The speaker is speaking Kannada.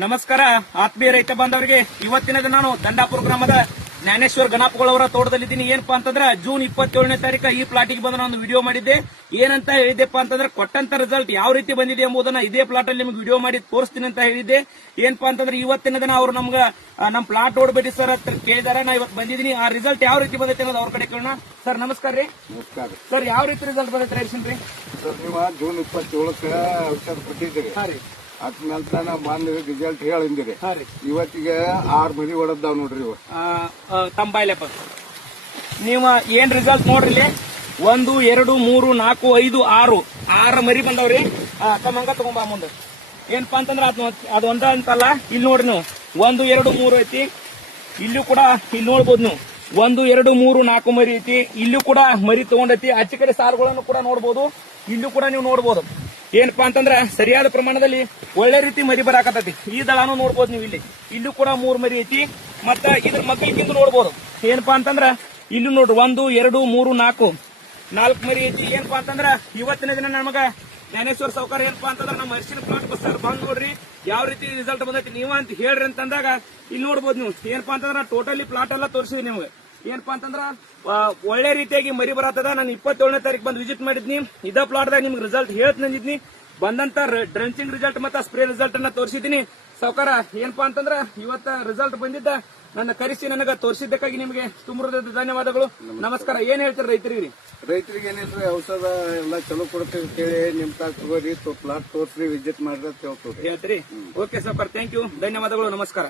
ನಮಸ್ಕಾರ ಆತ್ಮೀಯ ರೈತ ಬಾಂಧವರಿಗೆ. ಇವತ್ತಿನ ದಿನ ನಾನು ದಂಡಾಪುರ ಗ್ರಾಮದ ಜ್ಞಾನೇಶ್ವರ್ ಗಣಪಗಳವರ ತೋಟದಲ್ಲಿದ್ದೀನಿ. ಏನಪ್ಪಾ ಅಂತಂದ್ರೆ ಜೂನ್ 27ನೇ ತಾರೀಕು ಈ ಪ್ಲಾಟಿಗೆ ಬಂದ ನಾನು ವಿಡಿಯೋ ಮಾಡಿದ್ದೆ. ಏನಂತ ಹೇಳಿದ್ದೆಪ್ಪ ಅಂತಂದ್ರೆ ಕೊಟ್ಟಂತ ರಿಸಲ್ಟ್ ಯಾವ ರೀತಿ ಬಂದಿದೆ ಎಂಬುದನ್ನ ಇದೇ ಪ್ಲಾಟ್ ಅಲ್ಲಿ ನಿಮ್ಗೆ ವಿಡಿಯೋ ಮಾಡಿ ತೋರಿಸ್ತೀನಿ ಅಂತ ಹೇಳಿದ್ದೆ. ಏನಪ್ಪಾ ಅಂತಂದ್ರೆ ಇವತ್ತಿನ ದಿನ ಅವರು ನಮ್ ಪ್ಲಾಟ್ ನೋಡ್ಬೇಡಿ ಸರ್ ಅಂತ ಕೇಳಿದಾರೆ. ನಾ ಇವತ್ತು ಬಂದಿದ್ದೀನಿ. ಆ ರಿಸಲ್ಟ್ ಯಾವ ರೀತಿ ಬಂದೈತೆ ಅನ್ನೋದು ಅವ್ರ ಕಡೆ ಕೇಳೋಣ. ಸರ್ ನಮಸ್ಕಾರ ರೀ. ನಮಸ್ಕಾರ ಸರ್, ಯಾವ ರೀತಿ ರಿಸಲ್ಟ್ ಬಂದೈತೆ ಹೇಳ್ತೀನಿ. ಸರ್, ನೀವು ಜೂನ್ 27ಕ್ಕೆ ಔಷಧ ಕೊಟ್ಟಿದ್ದೀರಿ. ಅದ್ಮೇಲೆ ನಾವು ಬಂದ ರಿಸಲ್ಟ್ ಹೇಳಿದಿರಿ. ಇವತ್ತಿಗೆ 6 ಮರಿ ಹೊಡೆದಾವ್ ನೋಡ್ರಿ. ಇವು ತಂಬಾಯ್ಲಪ್ಪ ನೀವು ಏನ್ ರಿಸಲ್ಟ್ ನೋಡ್ರಿ. 1 2 3 4 5 6 ಮರಿ ಬಂದವ್ರಿ. ತಮ್ಮಂಗ ತಗೊಂಬ ಮುಂದೆ. ಏನಪ್ಪಾ ಅಂತಂದ್ರ ಅದು ಒಂದ ಅಂತಲ್ಲ, ಇಲ್ಲಿ ನೋಡ್ರಿ ನೀವು 1 2 3 ಐತಿ. ಇಲ್ಲೂ ಕೂಡ ಇಲ್ಲಿ ನೋಡ್ಬೋದು ನೀವು 1 2 3 4 ಮರಿ ಐತಿ. ಇಲ್ಲೂ ಕೂಡ ಮರಿ ತಗೊಂಡೈತಿ. ಆಚೆ ಕಡೆ ಸಾಲುಗಳನ್ನು ಕೂಡ ನೋಡ್ಬೋದು. ಇಲ್ಲೂ ಕೂಡ ನೀವು ನೋಡ್ಬೋದು. ಏನಪ್ಪಾ ಅಂತಂದ್ರ ಸರಿಯಾದ ಪ್ರಮಾಣದಲ್ಲಿ ಒಳ್ಳೆ ರೀತಿ ಮರಿ ಬರಾಕತ್ತೈತಿ. ಈ ದಳಾನು ನೋಡ್ಬೋದು ನೀವು. ಇಲ್ಲೂ ಕೂಡ 3 ಮರಿ ಐತಿ. ಮತ್ತ ಇದ್ರ ಮಕ್ಕಳಿಗಿಂತ ನೋಡ್ಬೋದು. ಏನಪ್ಪಾ ಅಂತಂದ್ರ ಇಲ್ಲೂ ನೋಡ್ರಿ 1 2 3 4 ಮರಿ ಐತಿ. ಏನಪ್ಪಾ ಅಂತಂದ್ರ ಇವತ್ತಿನ ದಿನ ನಮಗ ಜ್ಞಾನೇಶ್ವರ್ ಸಾವ್ಕಾರ ಏನಪ್ಪಾ ಅಂತಂದ್ರ ನಮ್ಮ ಅರಿಶಿನ ಪ್ಲಾಟ್ ಸರ್ ಬಂದ್ ನೋಡ್ರಿ ಯಾವ ರೀತಿ ರಿಸಲ್ಟ್ ಬಂದೈತಿ ನೀವ ಅಂತ ಹೇಳ್ರಿ ಅಂತಂದಾಗ ಇಲ್ಲಿ ನೋಡ್ಬೋದು ನೀವು. ಏನಪ್ಪಾ ಅಂತಂದ್ರ ಟೋಟಲಿ ಪ್ಲಾಟ್ ಎಲ್ಲ ತೋರಿಸಿದ್ವಿ ನಿಮ್ಗೆ. ಏನಪ್ಪಾ ಅಂತಂದ್ರ ಒಳ್ಳೆ ರೀತಿಯಾಗಿ ಮರಿ ಬರತ್ತದ. ನಾನು 27ನೇ ತಾರೀಕು ಬಂದು ವಿಸಿಟ್ ಮಾಡಿದ್ನಿ. ಇದ ಪ್ಲಾಟ್ ದಾಗ ನಿಮ್ಗೆ ರಿಸಲ್ಟ್ ಹೇಳ್ತಿದ್ನಿ. ಬಂದಂತ ಡ್ರೆಂಚಿಂಗ್ ರಿಸಲ್ಟ್ ಮತ್ತೆ ಸ್ಪ್ರೇ ರಿಸಲ್ಟ್ ಅನ್ನ ತೋರಿಸಿದೀನಿ. ಸಾವ್ಕಾರ ಏನಪ್ಪಾ ಅಂತಂದ್ರ ಇವತ್ತ ರಿಸಲ್ಟ್ ಬಂದಿದ್ದ ನನ್ನ ಕರೆಸಿ ನನಗ ತೋರಿಸಿದ್ದಕ್ಕಾಗಿ ನಿಮಗೆ ತುಂಬ ಧನ್ಯವಾದಗಳು. ನಮಸ್ಕಾರ. ಏನ್ ಹೇಳ್ತೀರಿ ರೈತರಿಗೆ? ರೈತರಿಗೆ ಏನಿಲ್ರಿ, ಔಷಧ ಎಲ್ಲ ಚಲೋ ಕೊಡ್ತೀವಿ ಕೇಳಿ ನಿಮ್ ತಾಕ ತಗೋರಿ, ಪ್ಲಾಟ್ ತೋರ್ಸ್ರಿ, ವಿಸಿಟ್ ಮಾಡ್ರಿ ಅಂತ ಹೇಳ್ತೀವಿ. ಹೇಳ್ತೀರಿ? ಓಕೆ ಸಾವ್ಕಾರ, ಥ್ಯಾಂಕ್ ಯು, ಧನ್ಯವಾದಗಳು, ನಮಸ್ಕಾರ.